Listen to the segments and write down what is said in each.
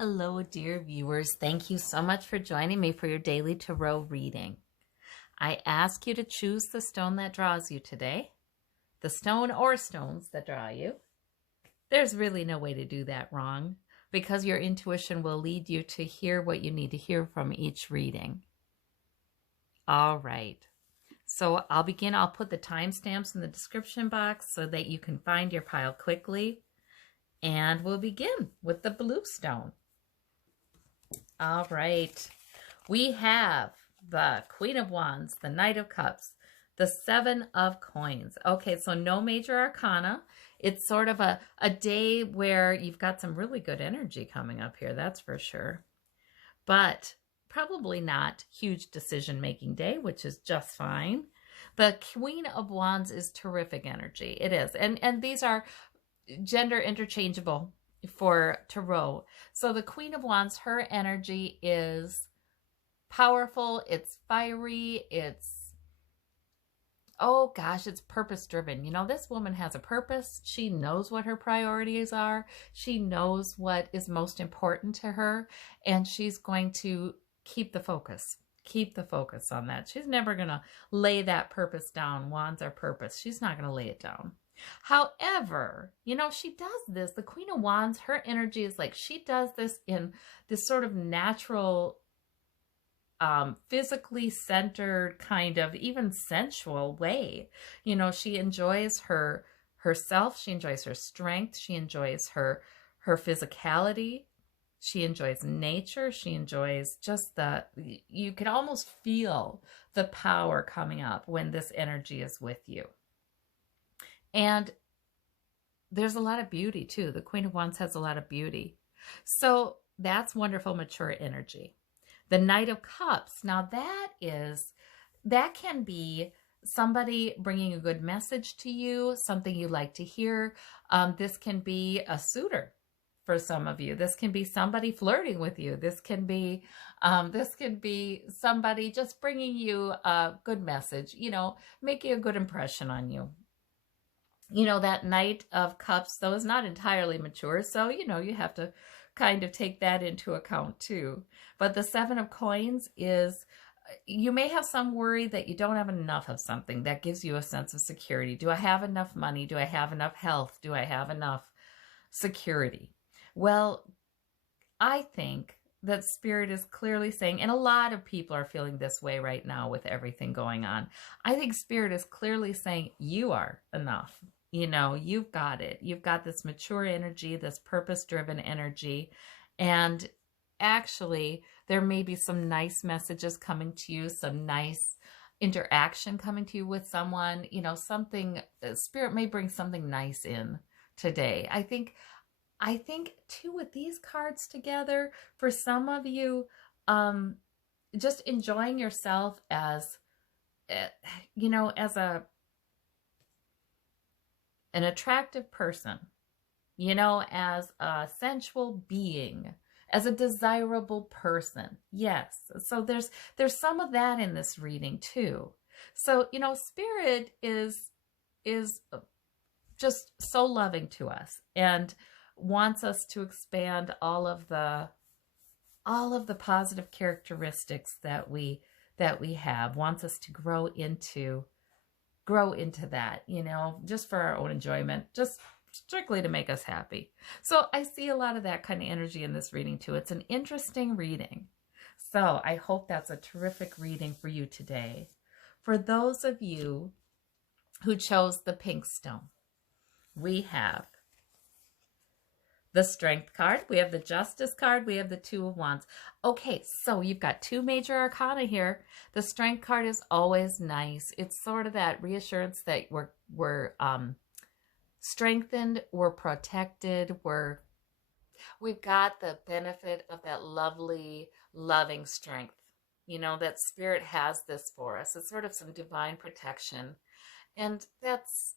Hello, dear viewers. Thank you so much for joining me for your daily tarot reading. I ask you to choose the stone that draws you today, the stone or stones that draw you. There's really no way to do that wrong because your intuition will lead you to hear what you need to hear from each reading. All right. So I'll begin. I'll put the timestamps in the description box so that you can find your pile quickly. And we'll begin with the blue stone. All right. We have the Queen of Wands, the Knight of Cups, the Seven of Coins. Okay, so no major arcana. It's sort of a day where you've got some really good energy coming up here, that's for sure. But probably not huge decision-making day, which is just fine. The Queen of Wands is terrific energy. It is. And these are gender interchangeable for tarot. So the Queen of Wands, her energy is powerful, it's fiery, it's, oh gosh, it's purpose driven. You know, this woman has a purpose. She knows what her priorities are. She knows what is most important to her, and she's going to keep the focus. Keep the focus on that. She's never going to lay that purpose down. Wands are purpose. She's not going to lay it down. However, you know, she does this. The Queen of Wands, her energy is like she does this in this sort of natural, physically centered kind of even sensual way. You know, she enjoys herself. She enjoys her strength. She enjoys her physicality. She enjoys nature. She enjoys just you can almost feel the power coming up when this energy is with you. And there's a lot of beauty too. The Queen of Wands has a lot of beauty. So that's wonderful, mature energy. The Knight of Cups. Now that can be somebody bringing a good message to you, something you like to hear. This can be a suitor for some of you. This can be somebody flirting with you. This can be somebody just bringing you a good message, you know, making a good impression on you. You know, that Knight of Cups, though, is not entirely mature. So, you know, you have to kind of take that into account, too. But the Seven of Coins is, you may have some worry that you don't have enough of something that gives you a sense of security. Do I have enough money? Do I have enough health? Do I have enough security? Well, I think that Spirit is clearly saying, and a lot of people are feeling this way right now with everything going on. I think Spirit is clearly saying you are enough. You know, you've got it. You've got this mature energy, this purpose-driven energy. And actually, there may be some nice messages coming to you, some nice interaction coming to you with someone. You know, Spirit may bring something nice in today. I think too, with these cards together, for some of you, just enjoying yourself as, you know, as an attractive person, you know, as a sensual being, as a desirable person. Yes. So there's some of that in this reading too. So, you know, Spirit is just so loving to us and wants us to expand all of the positive characteristics that we have, wants us to grow into that, you know, just for our own enjoyment, just strictly to make us happy. So I see a lot of that kind of energy in this reading too. It's an interesting reading. So I hope that's a terrific reading for you today. For those of you who chose the pink stone, we have the Strength card, we have the Justice card, we have the Two of Wands. Okay, so you've got two major arcana here. The Strength card is always nice. It's sort of that reassurance that we're strengthened, we're protected, we've got the benefit of that lovely, loving strength. You know, that Spirit has this for us. It's sort of some divine protection. And that's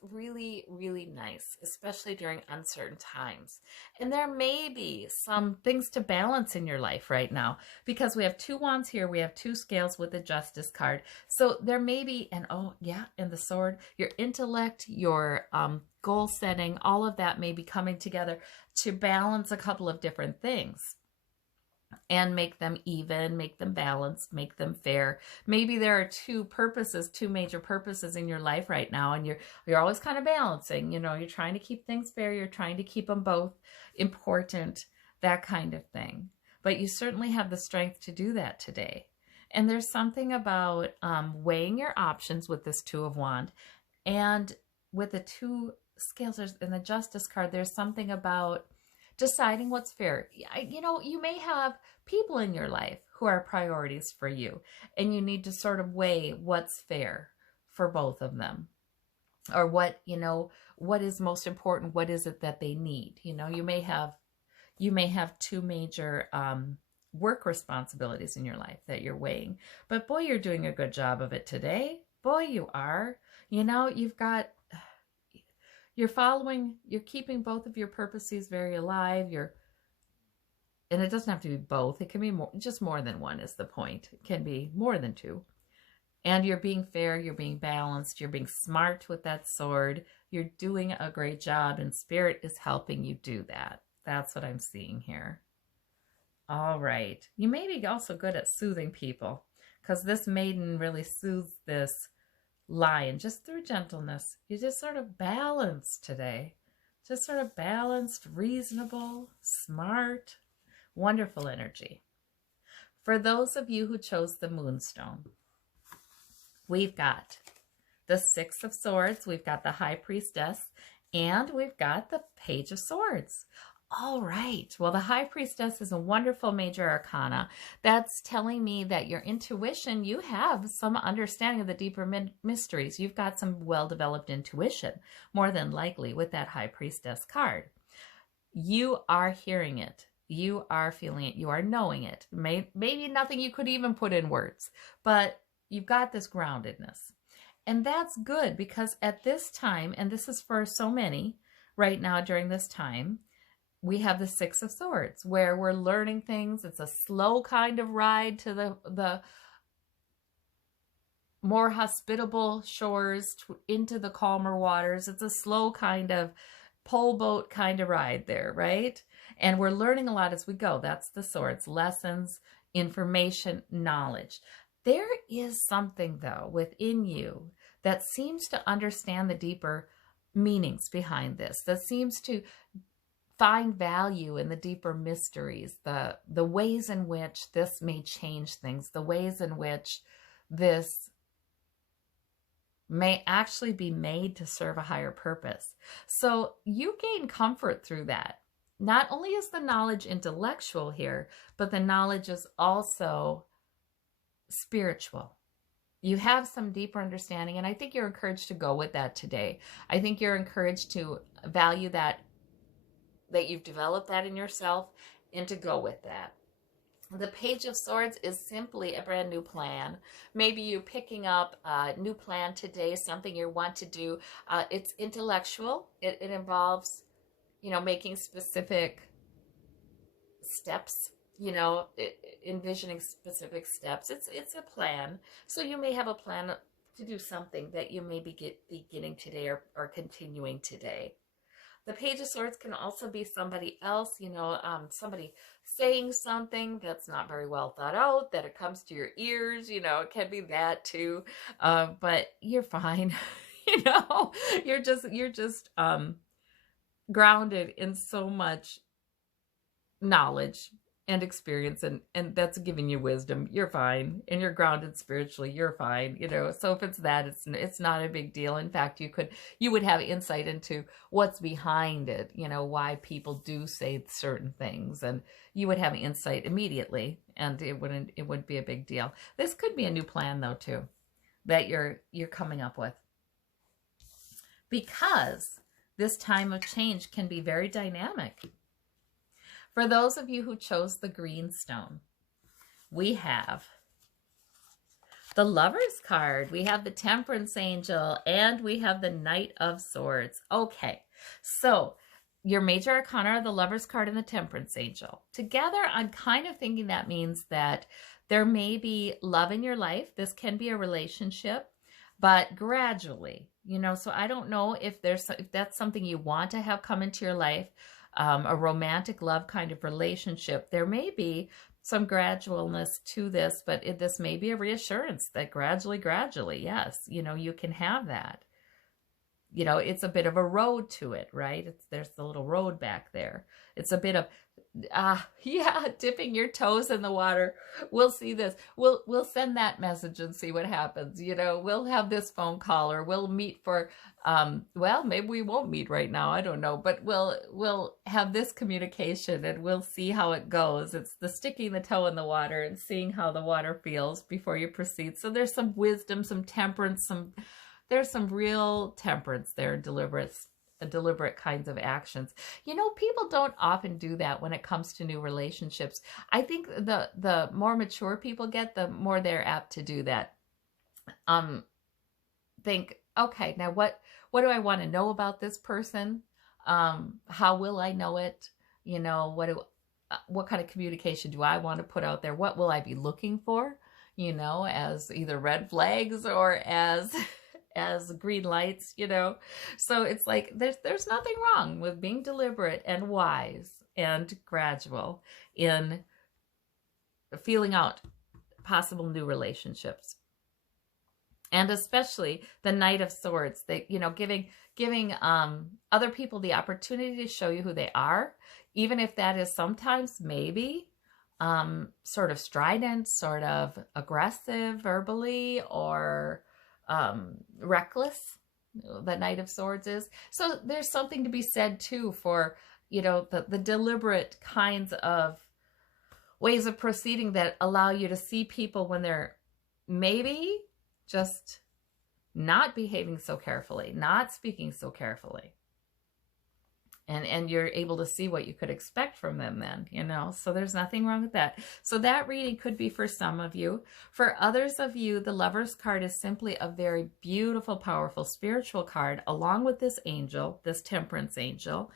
really, really nice, especially during uncertain times. And there may be some things to balance in your life right now because we have two wands here. We have two scales with the Justice card. So there may be, and oh yeah, and the sword, your intellect, your goal setting, all of that may be coming together to balance a couple of different things and make them even, make them balanced, make them fair. Maybe there are two major purposes in your life right now, and you're always kind of balancing, you're trying to keep things fair, you're trying to keep them both important, that kind of thing. But you certainly have the strength to do that today. And there's something about weighing your options with this Two of Wands, and with the two scales in the Justice card, there's something about deciding what's fair. You may have people in your life who are priorities for you, and you need to sort of weigh what's fair for both of them, or what is most important. What is it that they need? You may have two major work responsibilities in your life that you're weighing, but boy, you're doing a good job of it today. Boy, you are. You're keeping both of your purposes very alive. And it doesn't have to be both. It can be just more than one is the point. It can be more than two. And you're being fair, you're being balanced, you're being smart with that sword. You're doing a great job, and Spirit is helping you do that. That's what I'm seeing here. All right. You may be also good at soothing people, because this maiden really soothes this lion just through gentleness. You're just sort of balanced today. Just sort of balanced, reasonable, smart, wonderful energy. For those of you who chose the moonstone, we've got the Six of Swords, we've got the High Priestess, and we've got the Page of Swords. All right. Well, the High Priestess is a wonderful major arcana. That's telling me that your intuition, you have some understanding of the deeper mysteries. You've got some well-developed intuition, more than likely, with that High Priestess card. You are hearing it. You are feeling it. You are knowing it. Maybe nothing you could even put in words, but you've got this groundedness. And that's good, because at this time, and this is for so many right now during this time, we have the Six of Swords, where we're learning things. It's a slow kind of ride to the more hospitable shores, into the calmer waters. It's a slow kind of pole boat kind of ride there, right? And we're learning a lot as we go. That's the Swords. Lessons, information, knowledge. There is something, though, within you that seems to understand the deeper meanings behind this, that seems to find value in the deeper mysteries, the ways in which this may change things, the ways in which this may actually be made to serve a higher purpose. So you gain comfort through that. Not only is the knowledge intellectual here, but the knowledge is also spiritual. You have some deeper understanding, and I think you're encouraged to go with that today. I think you're encouraged to value that you've developed that in yourself, and to go with that. The Page of Swords is simply a brand new plan. Maybe you're picking up a new plan today, something you want to do. It's intellectual. It involves, making specific steps, envisioning specific steps. It's a plan. So you may have a plan to do something that you may be beginning today or continuing today. The Page of Swords can also be somebody else, somebody saying something that's not very well thought out, that it comes to your ears, it can be that too. But you're fine. You're just grounded in so much knowledge and experience, and that's giving you wisdom. You're fine, and you're grounded spiritually. You're fine, So if it's that, it's not a big deal. In fact, you would have insight into what's behind it. Why people do say certain things, and you would have insight immediately, and it wouldn't be a big deal. This could be a new plan though too, that you're coming up with, because this time of change can be very dynamic. For those of you who chose the green stone, we have the Lover's card, we have the Temperance Angel, and we have the Knight of Swords. Okay, so your major arcana are the Lover's card and the Temperance Angel. Together, I'm kind of thinking that means that there may be love in your life. This can be a relationship, but gradually, You know, so I don't know if if that's something you want to have come into your life, a romantic love kind of relationship. There may be some gradualness to this, but this may be a reassurance that gradually, yes, you know, you can have that. You know, it's a bit of a road to it, right? There's the little road back there. It's a bit of yeah, dipping your toes in the water. We'll see this. We'll send that message and see what happens. You know, we'll have this phone call, or we'll meet for well, maybe we won't meet right now. I don't know, but we'll have this communication and we'll see how it goes. It's the sticking the toe in the water and seeing how the water feels before you proceed. So there's some wisdom, some temperance, there's some real temperance there, deliberate kinds of actions. You know, people don't often do that when it comes to new relationships. I think the more mature people get, the more they're apt to do that. Think, okay, now what do I want to know about this person? How will I know it? You know, what kind of communication do I want to put out there? What will I be looking for? You know, as either red flags or as green lights, you know. So it's like there's nothing wrong with being deliberate and wise and gradual in feeling out possible new relationships. And especially the Knight of Swords, that, you know, giving other people the opportunity to show you who they are, even if that is sometimes maybe sort of strident, sort of aggressive verbally, or reckless. The Knight of Swords is. So there's something to be said too for, you know, the deliberate kinds of ways of proceeding that allow you to see people when they're maybe just not behaving so carefully, not speaking so carefully. And you're able to see what you could expect from them then, you know. So there's nothing wrong with that. So that reading could be for some of you. For others of you, the Lover's card is simply a very beautiful, powerful spiritual card, along with this angel, this temperance angel,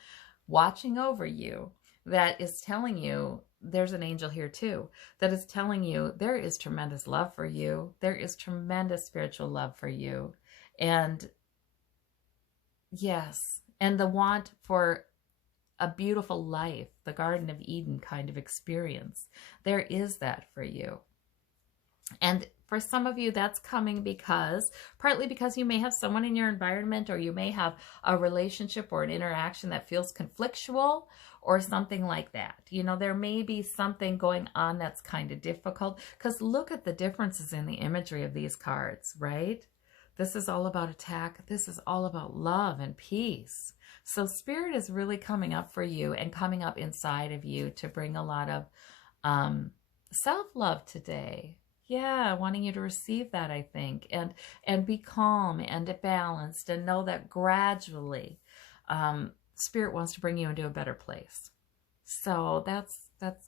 watching over you, that is telling you there's an angel here too, that is telling you there is tremendous love for you. There is tremendous spiritual love for you. And yes, and the want for a beautiful life, the Garden of Eden kind of experience. There is that for you. And for some of you, that's coming partly because you may have someone in your environment, or you may have a relationship or an interaction that feels conflictual or something like that. You know, there may be something going on that's kind of difficult, because look at the differences in the imagery of these cards, right? This is all about attack. This is all about love and peace. So Spirit is really coming up for you and coming up inside of you to bring a lot of self-love today. Yeah, wanting you to receive that, I think, and be calm and balanced, and know that gradually Spirit wants to bring you into a better place. So that's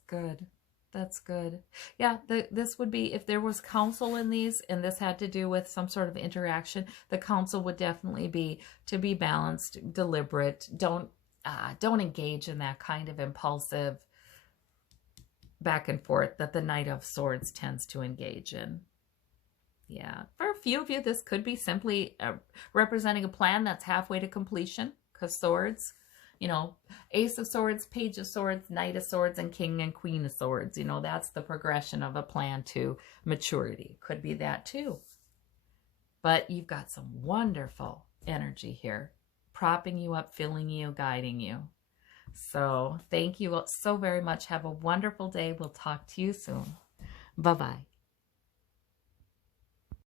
good. That's good. Yeah, this would be, if there was counsel in these, and this had to do with some sort of interaction, the counsel would definitely be to be balanced, deliberate. Don't engage in that kind of impulsive back and forth that the Knight of Swords tends to engage in. Yeah, for a few of you, this could be simply representing a plan that's halfway to completion, because swords, you know, Ace of Swords, Page of Swords, Knight of Swords, and King and Queen of Swords. You know, that's the progression of a plan to maturity. Could be that too. But you've got some wonderful energy here, propping you up, filling you, guiding you. So thank you so very much. Have a wonderful day. We'll talk to you soon. Bye-bye.